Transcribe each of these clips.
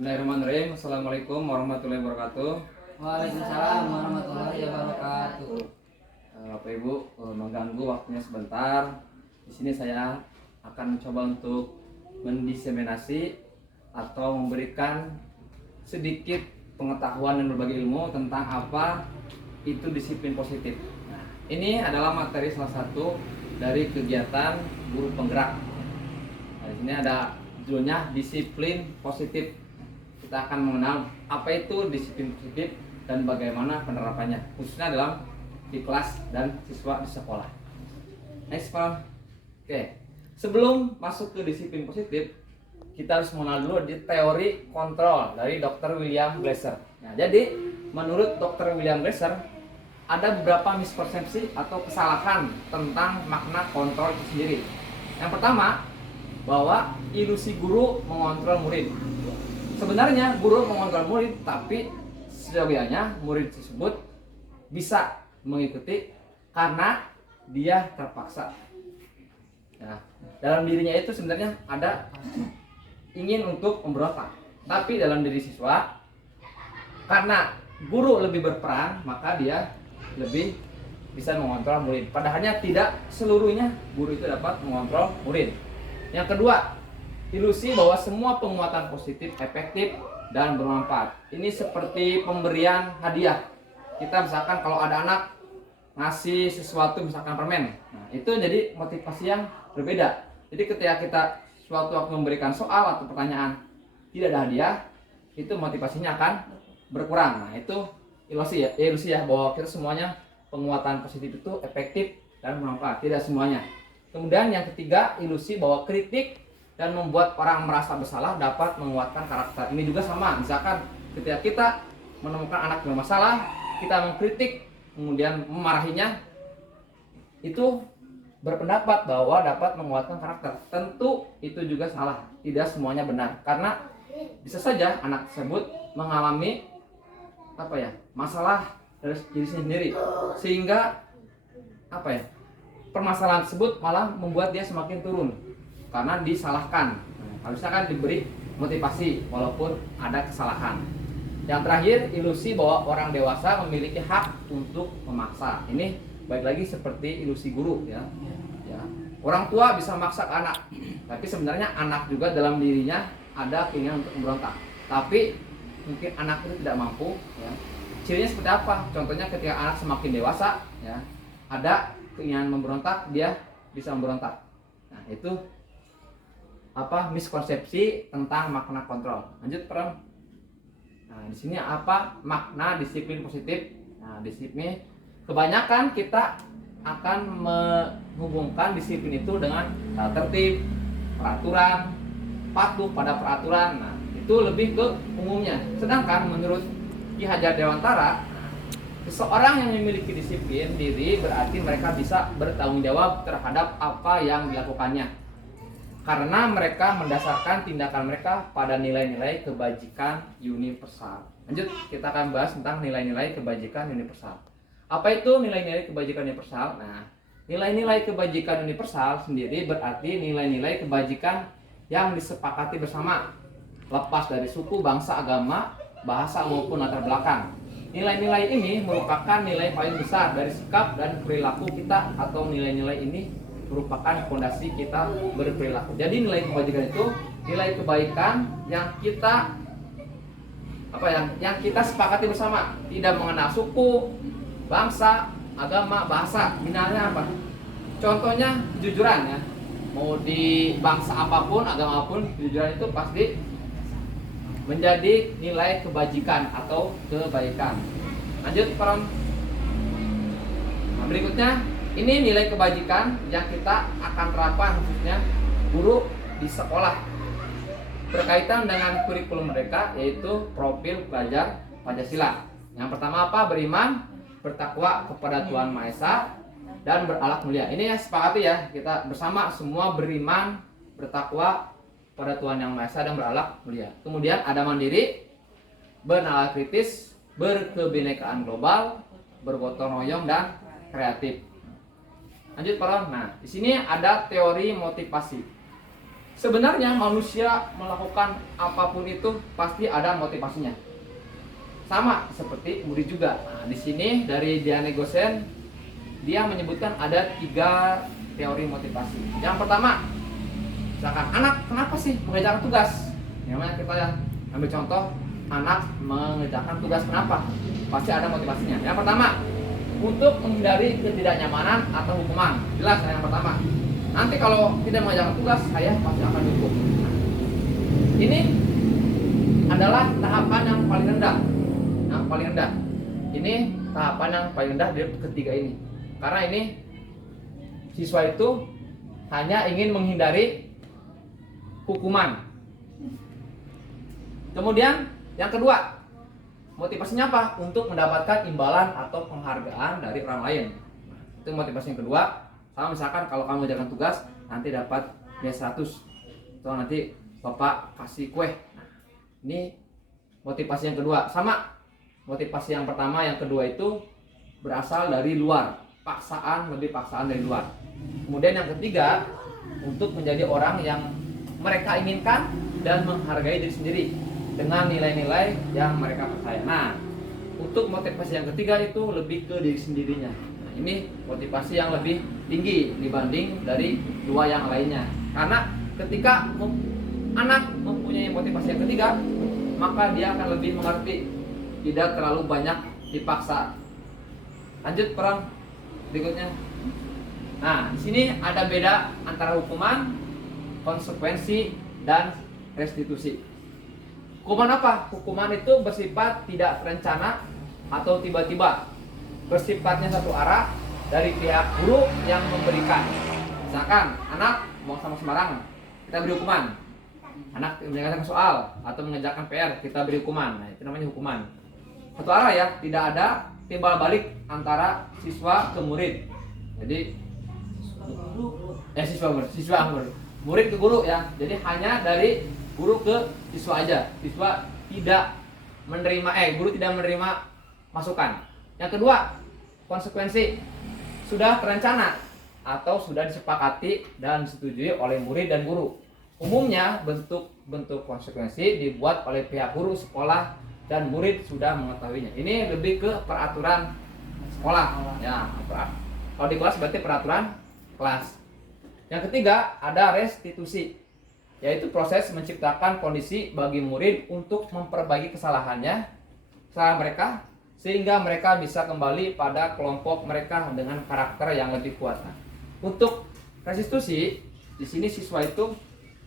Bismillahirrahmanirrahim. Assalamualaikum warahmatullahi wabarakatuh. Waalaikumsalam warahmatullahi wabarakatuh. Bapak Ibu, mengganggu waktunya sebentar. Di sini saya akan mencoba untuk mendiseminasi atau memberikan sedikit pengetahuan dan berbagai ilmu tentang apa itu disiplin positif. Nah, ini adalah materi salah satu dari kegiatan guru penggerak. Nah, di sini ada judulnya disiplin positif. Kita akan mengenal apa itu disiplin positif dan bagaimana penerapannya, khususnya dalam di kelas dan siswa di sekolah. Next one. Oke, sebelum masuk ke disiplin positif, kita harus mengenal dulu di teori kontrol dari Dr. William Glasser. Nah, jadi menurut Dr. William Glasser ada beberapa mispersepsi atau kesalahan tentang makna kontrol itu sendiri. Yang pertama, bahwa ilusi guru mengontrol murid. Sebenarnya guru mengontrol murid, tapi seyogianya murid tersebut bisa mengikuti karena dia terpaksa. Nah, dalam dirinya itu sebenarnya ada ingin untuk memberontak, tapi dalam diri siswa karena guru lebih berperan, maka dia lebih bisa mengontrol murid. Padahalnya tidak seluruhnya guru itu dapat mengontrol murid. Yang kedua, ilusi bahwa semua penguatan positif efektif dan bermanfaat. Ini seperti pemberian hadiah. Kita misalkan kalau ada anak ngasih sesuatu, misalkan permen, nah itu jadi motivasi yang berbeda. Jadi ketika kita suatu waktu memberikan soal atau pertanyaan tidak ada hadiah, itu motivasinya akan berkurang. Nah itu ilusi ya bahwa kita semuanya penguatan positif itu efektif dan bermanfaat. Tidak semuanya. Kemudian yang ketiga, ilusi bahwa kritik dan membuat orang merasa bersalah dapat menguatkan karakter. Ini juga sama, misalkan ketika kita menemukan anak bermasalah, kita mengkritik, kemudian memarahinya, itu berpendapat bahwa dapat menguatkan karakter. Tentu itu juga salah, tidak semuanya benar. Karena bisa saja anak tersebut mengalami masalah dari dirinya sendiri, sehingga permasalahan tersebut malah membuat dia semakin turun karena disalahkan. Harusnya kan diberi motivasi walaupun ada kesalahan. Yang terakhir, ilusi bahwa orang dewasa memiliki hak untuk memaksa. Ini baik lagi seperti ilusi guru ya. Orang tua bisa memaksa ke anak, tapi sebenarnya anak juga dalam dirinya ada keinginan untuk memberontak. Tapi mungkin anak itu tidak mampu ya. Cirinya seperti apa? Contohnya ketika anak semakin dewasa ya, ada keinginan memberontak, dia bisa memberontak. Nah, itu miskonsepsi tentang makna kontrol. Lanjut, Pram. Nah, di sini apa makna disiplin positif? Nah, disiplin kebanyakan kita akan menghubungkan disiplin itu dengan tata tertib, peraturan, patuh pada peraturan. Nah, itu lebih ke umumnya. Sedangkan menurut Ki Hajar Dewantara, seseorang yang memiliki disiplin diri berarti mereka bisa bertanggung jawab terhadap apa yang dilakukannya. Karena mereka mendasarkan tindakan mereka pada nilai-nilai kebajikan universal. Lanjut, kita akan bahas tentang nilai-nilai kebajikan universal. Apa itu nilai-nilai kebajikan universal? Nah, nilai-nilai kebajikan universal sendiri berarti nilai-nilai kebajikan yang disepakati bersama, lepas dari suku, bangsa, agama, bahasa maupun latar belakang. Nilai-nilai ini merupakan nilai paling besar dari sikap dan perilaku kita, atau nilai-nilai ini merupakan fondasi kita berperilaku. Jadi nilai kebajikan itu nilai kebaikan yang kita yang kita sepakati bersama, tidak mengenal suku, bangsa, agama, bahasa. Binarnya apa? Contohnya kejujuran ya. Mau di bangsa apapun, agama apapun, kejujuran itu pasti menjadi nilai kebajikan atau kebaikan. Lanjut, Pram. Nah, berikutnya ini nilai kebajikan yang kita akan terapkan khususnya guru di sekolah berkaitan dengan kurikulum mereka, yaitu profil pelajar Pancasila. Yang pertama apa? Beriman, bertakwa kepada Tuhan Maha Esa, dan berakhlak mulia. Ini ya sepakati ya, kita bersama semua beriman, bertakwa pada Tuhan Yang Maha Esa dan berakhlak mulia. Kemudian ada mandiri, bernalar kritis, berkebinekaan global, bergotong royong, dan kreatif. Lanjut, Pak. Nah, di sini ada teori motivasi. Sebenarnya manusia melakukan apapun itu pasti ada motivasinya. Sama seperti murid juga. Nah, di sini dari Diane Gosen dia menyebutkan ada 3 teori motivasi. Yang pertama, misalkan anak kenapa sih mengerjakan tugas? Namanya kita ambil contoh anak mengerjakan tugas kenapa? Pasti ada motivasinya. Yang pertama, untuk menghindari ketidaknyamanan atau hukuman. Jelas yang pertama. Nanti kalau tidak mengerjakan tugas, saya pasti akan dihukum. Ini adalah tahapan yang paling rendah. Yang paling rendah. Ini tahapan yang paling rendah dari ketiga ini. Karena ini siswa itu hanya ingin menghindari hukuman. Kemudian yang kedua, motivasinya apa? Untuk mendapatkan imbalan atau penghargaan dari orang lain. Itu motivasi yang kedua. Sama misalkan kalau kamu mengerjakan tugas, nanti dapat nilai 100 atau nanti bapak kasih kue. Nah, ini motivasi yang kedua. Sama motivasi yang pertama, yang kedua itu berasal dari luar, lebih paksaan dari luar. Kemudian yang ketiga, untuk menjadi orang yang mereka inginkan dan menghargai diri sendiri dengan nilai-nilai yang mereka percaya. Nah, untuk motivasi yang ketiga itu lebih ke diri sendirinya. Nah, ini motivasi yang lebih tinggi dibanding dari dua yang lainnya. Karena ketika anak mempunyai motivasi yang ketiga, maka dia akan lebih mengerti, tidak terlalu banyak dipaksa. Lanjut peran berikutnya. Nah, di sini ada beda antara hukuman, konsekuensi, dan restitusi. Hukuman apa? Hukuman itu bersifat tidak terencana atau tiba-tiba, bersifatnya satu arah dari pihak guru yang memberikan. Misalkan anak buang sampah sembarangan, kita beri hukuman. Anak mengerjakan soal atau mengerjakan PR, kita beri hukuman. Nah, itu namanya hukuman. Satu arah ya, tidak ada timbal balik antara siswa ke murid. Jadi murid ke guru ya. Jadi hanya dari guru ke siswa aja. Siswa tidak menerima guru tidak menerima masukan. Yang kedua, konsekuensi sudah terencana atau sudah disepakati dan disetujui oleh murid dan guru. Umumnya bentuk konsekuensi dibuat oleh pihak guru, sekolah, dan murid sudah mengetahuinya. Ini lebih ke peraturan sekolah ya. Kalau di kelas berarti peraturan kelas. Yang ketiga ada restitusi, yaitu proses menciptakan kondisi bagi murid untuk memperbaiki kesalahan mereka sehingga mereka bisa kembali pada kelompok mereka dengan karakter yang lebih kuat. Untuk restitusi, di sini siswa itu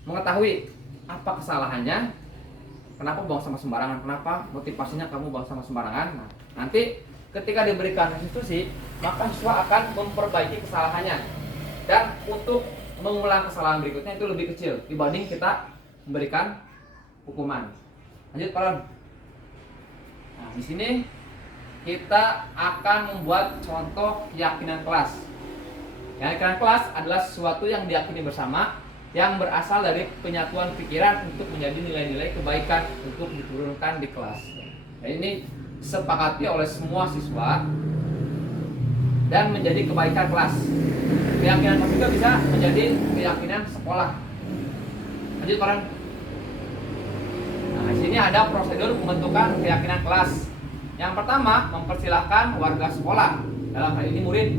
mengetahui apa kesalahannya, kenapa buang sampah sembarangan, kenapa motivasinya kamu buang sampah sembarangan. Nah, nanti ketika diberikan restitusi, maka siswa akan memperbaiki kesalahannya. Dan untuk mengulang kesalahan berikutnya itu lebih kecil dibanding kita memberikan hukuman. Lanjut, Pak. Nah, di sini kita akan membuat contoh keyakinan kelas. Keyakinan kelas adalah sesuatu yang diyakini bersama, yang berasal dari penyatuan pikiran untuk menjadi nilai-nilai kebaikan untuk diturunkan di kelas. Nah, ini disepakati oleh semua siswa dan menjadi kebaikan kelas. Keyakinan kelas juga bisa menjadi keyakinan sekolah. Lanjut, Pak. Nah, di sini ada prosedur pembentukan keyakinan kelas. Yang pertama, mempersilahkan warga sekolah, dalam hal ini murid,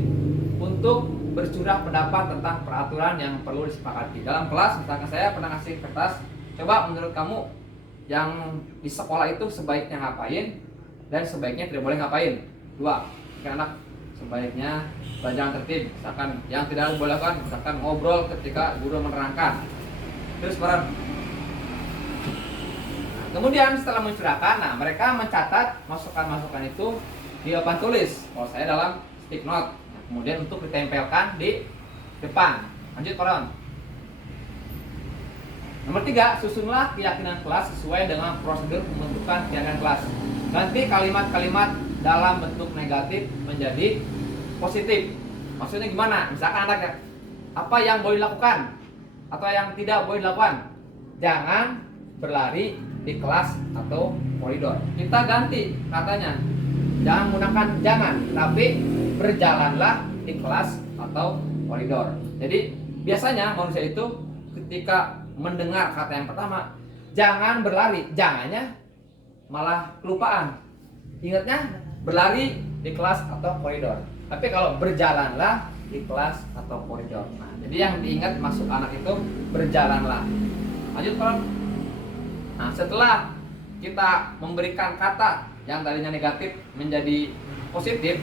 untuk bercurah pendapat tentang peraturan yang perlu disepakati. Dalam kelas, misalkan saya pernah ngasih kertas, coba menurut kamu yang di sekolah itu sebaiknya ngapain dan sebaiknya tidak boleh ngapain. 2, anak sebaiknya belajar tertib, misalkan yang tidak boleh lakukan, misalkan ngobrol ketika guru menerangkan. Terus barang. Kemudian setelah mencurahkan, nah mereka mencatat masukan-masukan itu di papan tulis. Kalau saya dalam stick note. Nah, kemudian untuk ditempelkan di depan. Lanjut, Pak. Nomor 3, susunlah keyakinan kelas sesuai dengan prosedur pembentukan keyakinan kelas. Ganti kalimat-kalimat dalam bentuk negatif menjadi positif. Maksudnya gimana? Misalkan anak apa yang boleh dilakukan atau yang tidak boleh dilakukan? Jangan berlari di kelas atau koridor. Kita ganti katanya. Jangan menggunakan jangan, tapi berjalanlah di kelas atau koridor. Jadi biasanya manusia itu ketika mendengar kata yang pertama, jangan berlari. Jangannya malah kelupaan. Ingatnya berlari di kelas atau koridor. Tapi kalau berjalanlah di kelas atau koridor. Nah, jadi yang diingat masuk anak itu berjalanlah. Lanjut Pak. Nah, setelah kita memberikan kata yang tadinya negatif menjadi positif,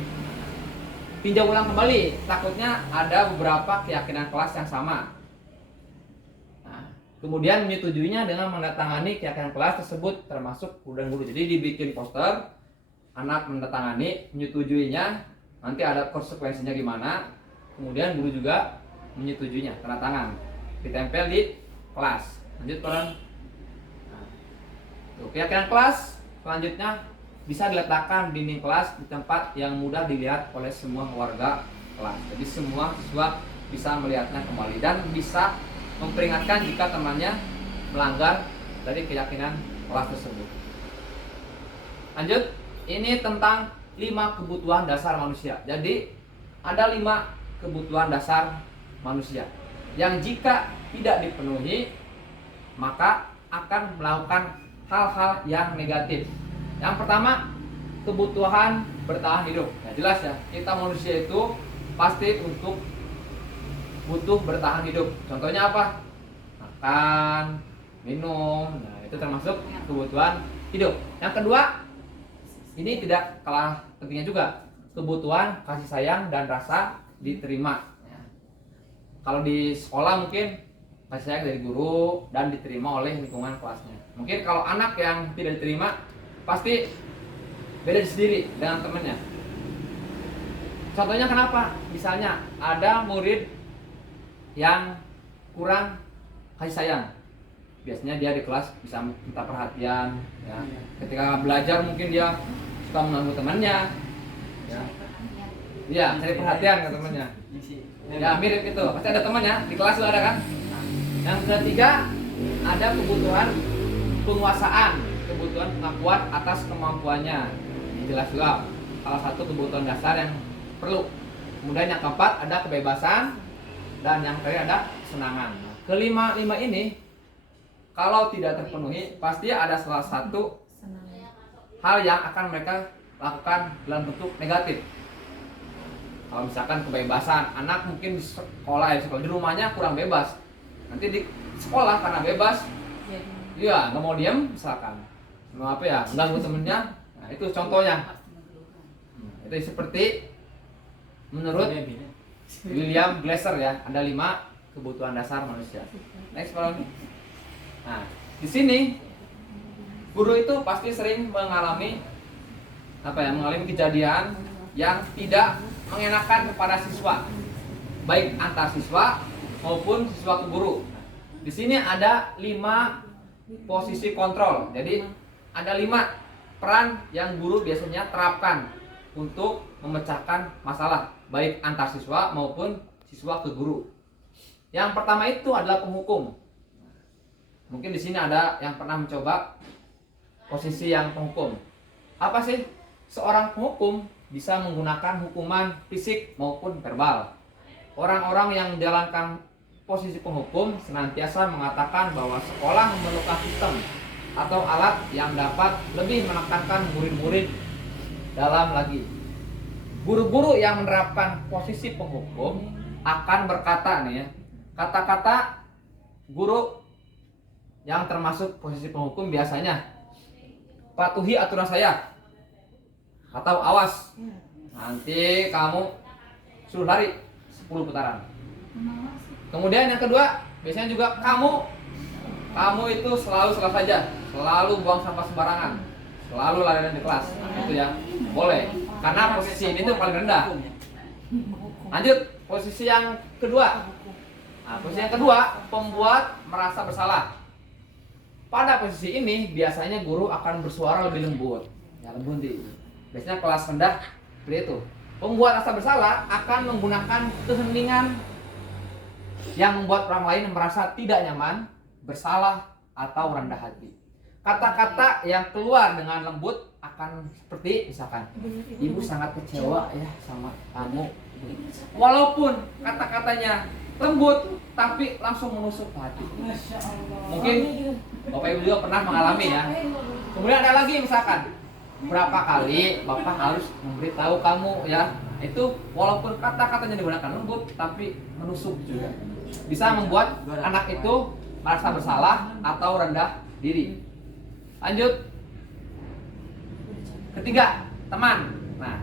tinjau ulang kembali. Takutnya ada beberapa keyakinan kelas yang sama. Nah, kemudian menyetujuinya dengan menandatangani keyakinan kelas tersebut termasuk guru dan guru. Jadi dibikin poster, anak menandatangani, menyetujuinya, nanti ada konsekuensinya gimana. Kemudian guru juga menyetujuinya, tanda tangan, ditempel di kelas. Lanjut Pak. Keyakinan kelas selanjutnya bisa diletakkan di dinding kelas di tempat yang mudah dilihat oleh semua warga kelas. Jadi semua siswa bisa melihatnya kembali dan bisa memperingatkan jika temannya melanggar dari keyakinan kelas tersebut. Lanjut, ini tentang 5 kebutuhan dasar manusia. Jadi ada 5 kebutuhan dasar manusia yang jika tidak dipenuhi maka akan melakukan hal-hal yang negatif. Yang pertama, kebutuhan bertahan hidup. Ya jelas ya, kita manusia itu pasti untuk butuh bertahan hidup. Contohnya apa? Makan, minum. Nah, itu termasuk kebutuhan hidup. Yang kedua, ini tidak kalah pentingnya juga, kebutuhan kasih sayang dan rasa diterima. Ya. Kalau di sekolah mungkin kasih sayang dari guru dan diterima oleh lingkungan kelasnya. Mungkin kalau anak yang tidak diterima pasti beda sendiri dengan temannya. Contohnya kenapa? Misalnya ada murid yang kurang kasih sayang. Biasanya dia di kelas bisa minta perhatian, ya. Ketika belajar mungkin dia suka mengganggu temannya, ya. Iya, cari perhatian ke temannya. Ya mirip itu. Pasti ada temannya di kelas juga ada kan. Yang ketiga, ada kebutuhan penguasaan, kebutuhan pengakuan atas kemampuannya. Ini jelas juga salah satu kebutuhan dasar yang perlu. Kemudian yang keempat ada kebebasan dan yang terakhir ada kesenangan. Nah, kelima-lima ini kalau tidak terpenuhi pasti ada salah satu hal yang akan mereka lakukan dalam bentuk negatif. Kalau misalkan kebebasan, anak mungkin di sekolah di rumahnya kurang bebas. Nanti di sekolah karena bebas, iya nggak mau diam misalkan, mau apa ya, mengganggu temennya. Nah itu contohnya. Itu seperti menurut William Glasser ya, ada 5 kebutuhan dasar manusia. Next Pak. Nah di sini guru itu pasti sering mengalami mengalami kejadian yang tidak mengenakan kepada siswa, baik antar siswa maupun siswa ke guru. Di sini ada 5 posisi kontrol. Jadi ada 5 peran yang guru biasanya terapkan untuk memecahkan masalah baik antar siswa maupun siswa ke guru. Yang pertama itu adalah penghukum. Mungkin di sini ada yang pernah mencoba posisi yang penghukum. Apa sih? Seorang penghukum bisa menggunakan hukuman fisik maupun verbal. Orang-orang yang menjalankan posisi penghukum senantiasa mengatakan bahwa sekolah memerlukan sistem atau alat yang dapat lebih menekankan murid-murid dalam lagi. Guru-guru yang menerapkan posisi penghukum akan berkata nih ya, kata-kata guru yang termasuk posisi penghukum biasanya patuhi aturan saya atau awas nanti kamu suruh lari 10 putaran. Kemudian yang kedua, biasanya juga kamu itu selalu salah saja, selalu buang sampah sembarangan, selalu lari di kelas. Nah, itu ya boleh, karena posisi ini tuh paling rendah. Lanjut, posisi yang kedua. Nah, posisi yang kedua, pembuat merasa bersalah. Pada posisi ini biasanya guru akan bersuara lebih lembut, ya lembut. Biasanya kelas rendah seperti itu. Pembuat rasa bersalah akan menggunakan keheningan yang membuat orang lain merasa tidak nyaman, bersalah, atau rendah hati. Kata-kata yang keluar dengan lembut akan seperti misalkan, ibu sangat kecewa ya sama kamu, Walaupun kata-katanya lembut, tapi langsung menusuk hati. Mungkin Bapak Ibu juga pernah mengalami ya. Kemudian ada lagi misalkan, berapa kali Bapak harus memberitahu kamu ya, itu walaupun kata-katanya digunakan lembut, tapi menusuk juga. Bisa membuat anak itu merasa bersalah atau rendah diri. Lanjut. Ketiga, teman. Nah,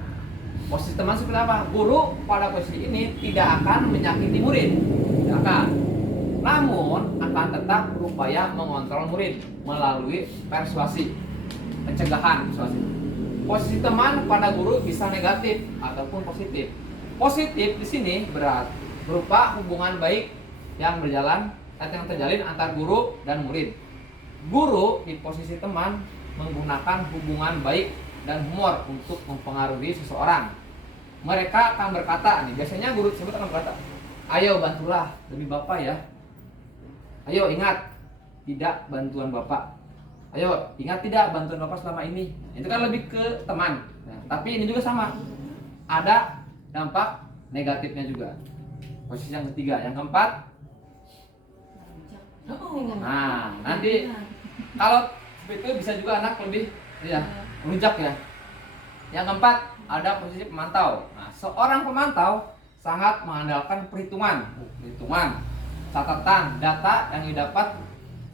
posisi teman seperti apa? Guru pada posisi ini tidak akan menyakiti murid, tidak akan. Namun akan tetap berupaya mengontrol murid melalui persuasi, pencegahan persuasi. Posisi teman pada guru bisa negatif ataupun positif. Positif di sini berupa hubungan baik yang terjalin antar guru dan murid. Guru di posisi teman menggunakan hubungan baik dan humor untuk mempengaruhi seseorang. Mereka akan berkata, nih biasanya guru tersebut akan berkata, ayo bantulah demi Bapak ya. Ayo ingat, tidak bantuan Bapak. Ayo ingat tidak bantuan Bapak selama ini. Itu kan lebih ke teman. Nah, tapi ini juga sama. Ada dampak negatifnya juga. Posisi yang ketiga, yang keempat. Nah, nanti kalau seperti itu bisa juga anak lebih ya melunjak ya. Yang keempat, ada posisi pemantau. Nah, seorang pemantau sangat mengandalkan perhitungan, catatan, data yang didapat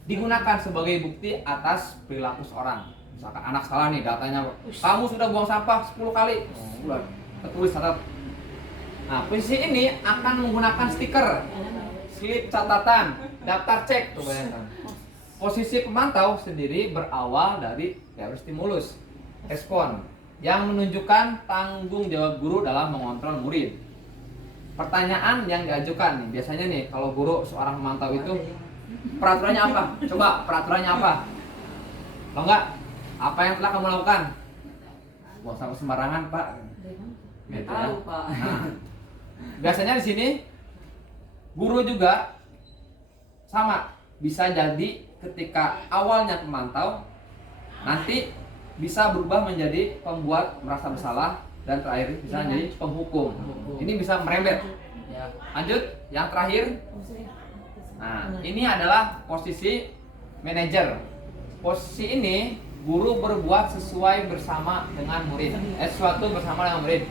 digunakan sebagai bukti atas perilaku seorang. Misalkan anak salah nih, datanya kamu sudah buang sampah 10 kali. Tertulis catat. Nah, posisi ini akan menggunakan stiker, slip catatan, daftar cek tuh bayangkan. Posisi pemantau sendiri berawal dari teori stimulus respon yang menunjukkan tanggung jawab guru dalam mengontrol murid. Pertanyaan yang diajukan nih, biasanya nih kalau guru seorang pemantau itu peraturannya apa? Coba peraturannya apa? Kalau enggak, apa yang telah kamu lakukan? Buang sampah sembarangan, Pak. Gitu ya. Nah, biasanya di sini guru juga sama, bisa jadi ketika awalnya pemantau nanti bisa berubah menjadi pembuat merasa bersalah dan terakhir bisa menjadi penghukum. Ini bisa merembet. Lanjut, yang terakhir. Nah, ini adalah posisi manajer. Posisi ini guru berbuat sesuai bersama dengan murid. Sesuatu bersama dengan murid.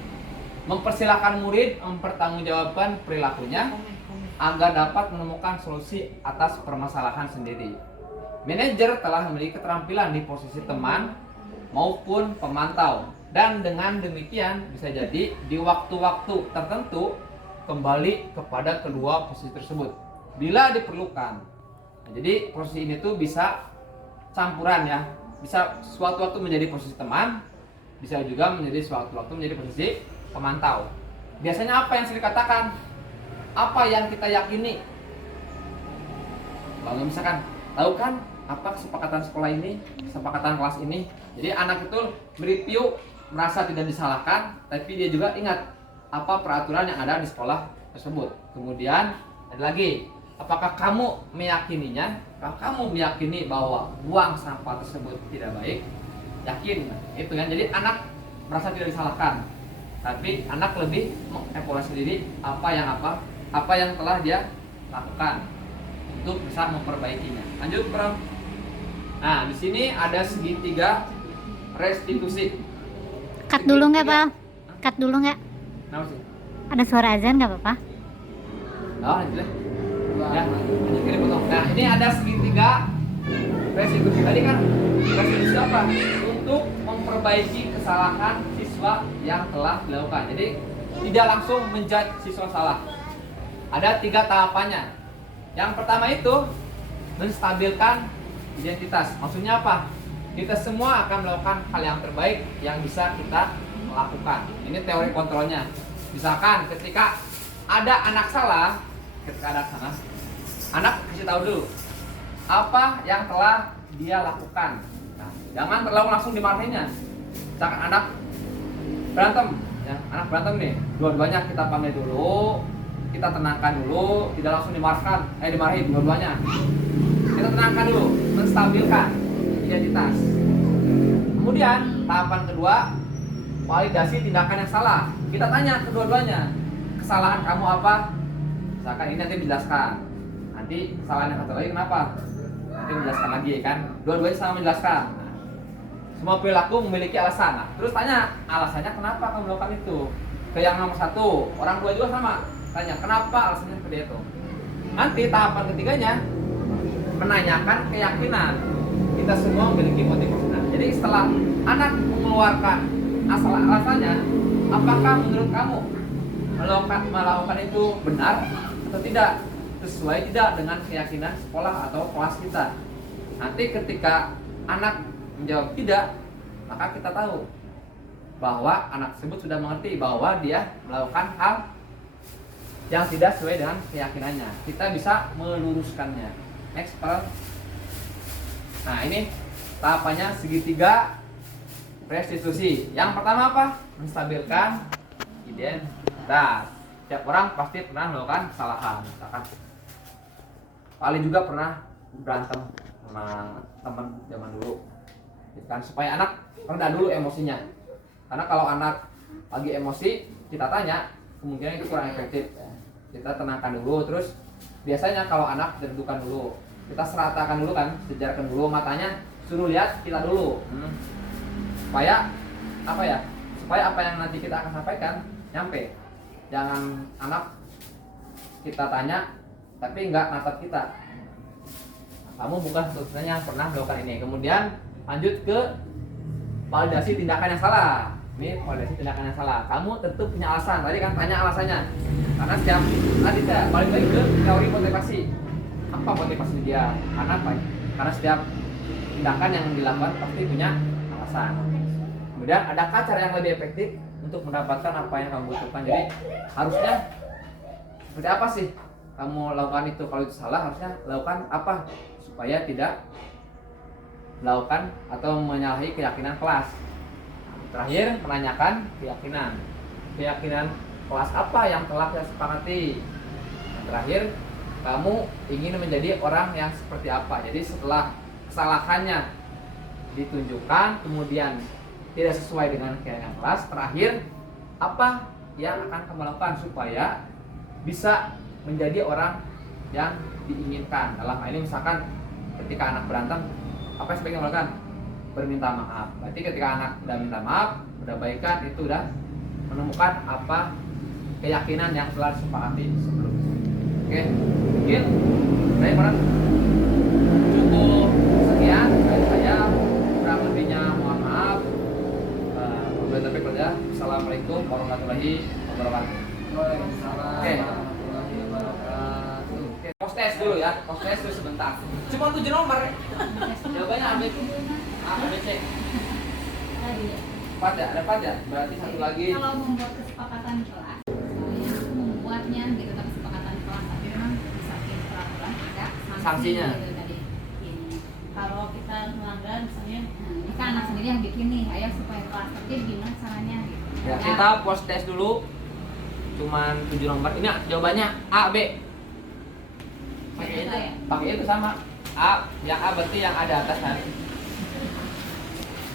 Mempersilahkan murid mempertanggungjawabkan perilakunya agar dapat menemukan solusi atas permasalahan sendiri. Manajer telah memiliki keterampilan di posisi teman maupun pemantau, dan dengan demikian bisa jadi di waktu-waktu tertentu kembali kepada kedua posisi tersebut bila diperlukan. Nah, jadi posisi ini tuh bisa campuran ya, bisa suatu waktu menjadi posisi teman, bisa juga menjadi suatu waktu menjadi posisi pemantau. Biasanya apa yang sering dikatakan? Apa yang kita yakini? Kalau misalkan, tahu kan apa kesepakatan sekolah ini, kesepakatan kelas ini. Jadi anak itu mereview, merasa tidak disalahkan, tapi dia juga ingat apa peraturan yang ada di sekolah tersebut. Kemudian ada lagi, apakah kamu meyakininya? Kalau kamu meyakini bahwa buang sampah tersebut tidak baik, yakin itu kan. Jadi anak merasa tidak disalahkan, tapi anak lebih mengevaluasi diri apa yang telah dia lakukan untuk bisa memperbaikinya. Lanjut, Bro. Nah, di sini ada segitiga restitusi. Cut dulu nggak, Pak? Cut dulu nggak? Kenapa sih? Ada suara azan nggak, Pak? Oh, lanjut deh. Ya, lanjut kiri potong. Nah, ini ada segitiga restitusi. Tadi kan restitusi apa? Untuk memperbaiki kesalahan siswa yang telah dilakukan. Jadi tidak langsung menjudge siswa salah. Ada 3 tahapannya. Yang pertama itu menstabilkan identitas. Maksudnya apa? Kita semua akan melakukan hal yang terbaik yang bisa kita lakukan. Ini teori kontrolnya. Misalkan ketika ada anak salah, anak kasih tahu dulu apa yang telah dia lakukan. Nah, jangan terlalu langsung dimarahinnya. Misalkan anak berantem, ya, anak berantem nih, dua-duanya kita panggil dulu, kita tenangkan dulu, tidak langsung dimarahin dua-duanya. Kita tenangkan dulu, menstabilkan identitas. Kemudian tahapan kedua, validasi tindakan yang salah. Kita tanya kedua-duanya, kesalahan kamu apa? Misalkan ini nanti dijelaskan. Nanti kesalahan yang satu lagi kenapa? Nanti menjelaskan lagi kan. Dua-duanya sama menjelaskan. Nah, semua perilaku memiliki alasan. Nah, terus tanya alasannya kenapa kamu melakukan itu. Ke yang nomor satu, orang tua juga sama. Tanya kenapa alasannya seperti itu. Nanti tahapan ketiganya menanyakan keyakinan. Kita semua memiliki motivasi. Nah, jadi setelah anak mengeluarkan asal alasannya, apakah menurut kamu melakukan itu benar atau tidak, sesuai tidak dengan keyakinan sekolah atau kelas kita. Nanti ketika anak menjawab tidak, maka kita tahu bahwa anak tersebut sudah mengerti bahwa dia melakukan hal yang tidak sesuai dengan keyakinannya. Kita bisa meluruskannya. Next, Pak. Nah, ini tahapannya segitiga restitusi. Yang pertama apa? Menstabilkan identitas. Setiap orang pasti pernah melakukan kesalahan. Misalkan paling juga pernah berantem sama teman zaman dulu. Gitu kan, supaya anak rendah dulu emosinya. Karena kalau anak lagi emosi, kita tanya, kemungkinan itu kurang efektif. Kita tenangkan dulu, terus biasanya kalau anak didudukan dulu, kita seratakan dulu kan, sejarahkan dulu matanya, suruh lihat kita dulu. Supaya apa ya? Supaya apa yang nanti kita akan sampaikan nyampe. Jangan anak kita tanya tapi nggak natap kita. Kamu bukan sebenarnya pernah melakukan ini. Kemudian lanjut ke validasi tindakan yang salah. Ini validasi tindakan yang salah. Kamu tentu punya alasan. Tadi kan tanya alasannya. Karena setiap tadi balik lagi ke teori motivasi. Apa motivasi dia? Karena apa? Karena setiap tindakan yang dilakukan pasti punya alasan. Kemudian adakah cara yang lebih efektif untuk mendapatkan apa yang kamu butuhkan? Jadi harusnya seperti apa sih kamu lakukan itu? Kalau itu salah, harusnya lakukan apa supaya tidak melakukan atau menyalahi keyakinan kelas. Terakhir, menanyakan keyakinan. Keyakinan kelas apa yang telah saya sepakati? Dan terakhir, kamu ingin menjadi orang yang seperti apa? Jadi setelah kesalahannya ditunjukkan, kemudian tidak sesuai dengan keyakinan kelas, terakhir apa yang akan kamu lakukan supaya bisa menjadi orang yang diinginkan? Dalam hal ini misalkan ketika anak berantem, apa yang sebaiknya melakukan? Berminta maaf. Berarti ketika anak udah minta maaf, udah baikan, itu udah menemukan apa keyakinan yang telah disepakati sebelumnya. Oke, mungkin dari orang cukup sekian dari saya. Kurang lebihnya mohon maaf. Wabillahi taufiq wal hidayah. Assalamualaikum warahmatullahi wabarakatuh. Waalaikumsalam Oke. warahmatullahi wabarakatuh. Oke, post test dulu ya. Post test dulu sebentar. Cuma 7 nomor. Jawabannya A, B, C. Empat ya? Ada 4 ya? Berarti satu lagi. Kalau membuat kesepakatan kelas, misalnya membuatnya gitu tapi kesepakatan kelas, tapi memang bisa bikin peraturan ada Sanksinya. gitu tadi. Ini. Kalau kita melanggar misalnya, ini kan anak sendiri yang bikin nih, ayo supaya kelas tertib gimana caranya gitu. Ya, kita post test dulu. Cuman 7 nomor. Ini jawabannya A, B. Pakai itu. Pakai itu sama. A, yang A berarti yang ada atas kan.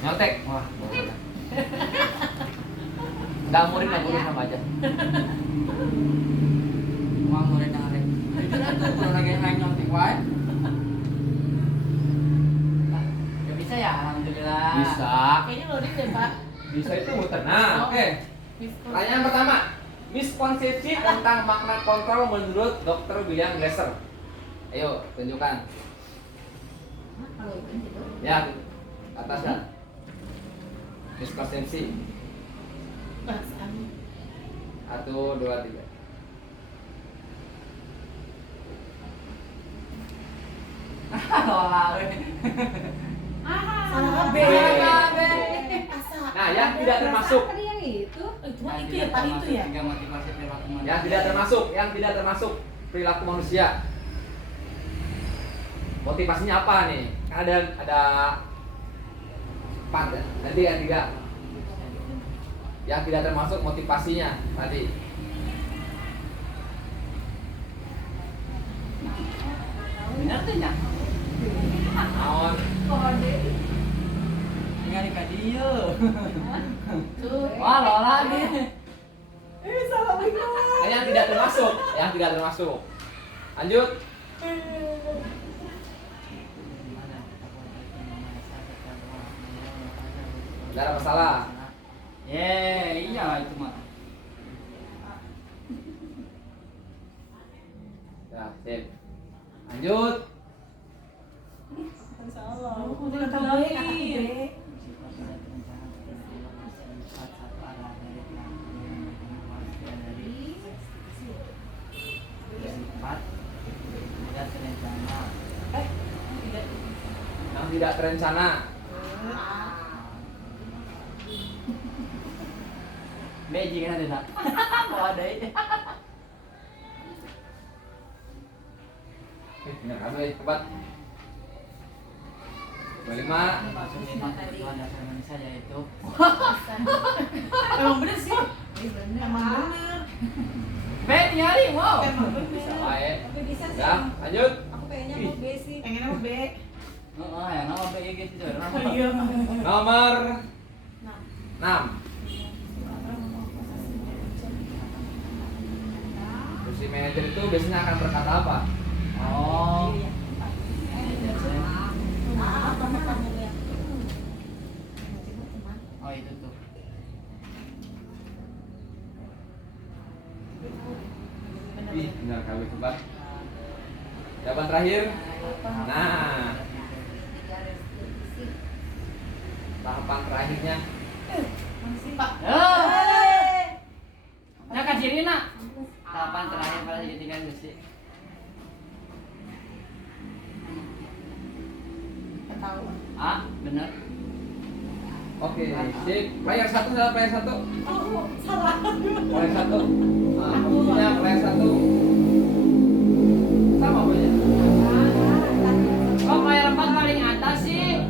Nyontek. Wah, boleh. Enggak murid enggak boleh sama aja. Wah, murid yang ada. Itu tuh kalau lagi main nyontek wae. Ya bisa ya, alhamdulillah. Bisa. Kayaknya logis deh Pak. Bisa itu muter. Nah, oke. Pertanyaan pertama. Miskonsepsi tentang makna kontrol menurut Dr. William Glasser. Ayo, tunjukkan. Kalau itu gitu. Ya, atasnya. Miskonsepsi. Perasaan. 1, 2, 3. Lola we. Salah B. Nah, yang tidak termasuk. Tadi yang itu. Nah, itu ya, Pak, itu ya. Tiga motivasi perilaku manusia. Yang tidak termasuk perilaku manusia. Motivasinya apa nih? Kan ada 4 ya. Nanti yang 3. Yang tidak termasuk motivasinya tadi. Benar tuh ya. Naon? Tinggal di kadieu. Tuh. Wah, Lola nih. Yang tidak termasuk, yang tidak termasuk. Lanjut. Enggak ada masalah. Iya itu mah. Ya, sip. Lanjut. Yang tidak terencana. Beji kan ada. Kalau ada ini. Benar kamu ya, cepat. 25. Maksudnya Tuhan dasar manusia yaitu Emang bener sih. Emang B nyari wow. Emang bener. Bisa wae. Tapi bisa sih. Ya, lanjut. Aku pengennya mau B sih. pengennya mau B. Heeh, yang nama B gitu. Iya. Nomor Nah. 6. Kursi manajer itu biasanya akan berkata apa? Oh. Apa kamu lihat? Oh itu tuh. Ih, benar kali coba. Jawaban terakhir. Nah, tahapan terakhirnya. Pak. Nah kajirin nak. Tahapan terakhir pada segitiga besi. Ketahuan. Ah, bener. Oke, sip. Player 1 salah player 1. Oh, salah. Player 1. Nah, posisinya player 1. Sama punya. Kok player 4 paling atas sih?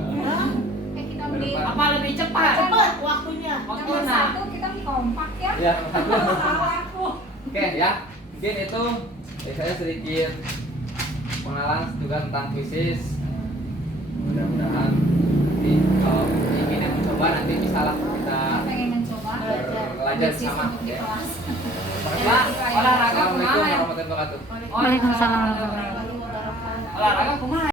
Kita beli Apa lebih cepat? Cepat waktunya. Waktu nomor nah. 1 kita beli kompak ya. Ya, nomor 1. Salah aku. Oke ya, mungkin itu saya sedikit pengenalan juga tentang kuisis. Mudah-mudahan nanti kalau ingin yang mencoba nanti bisa lah kita Pengen mencoba belajar Basis sama. untuk di Ya. kelas. Pak, olahraga Assalamualaikum kumaha ya? warahmatullahi wabarakatuh. Waalaikumsalam. Olahraga kumaha?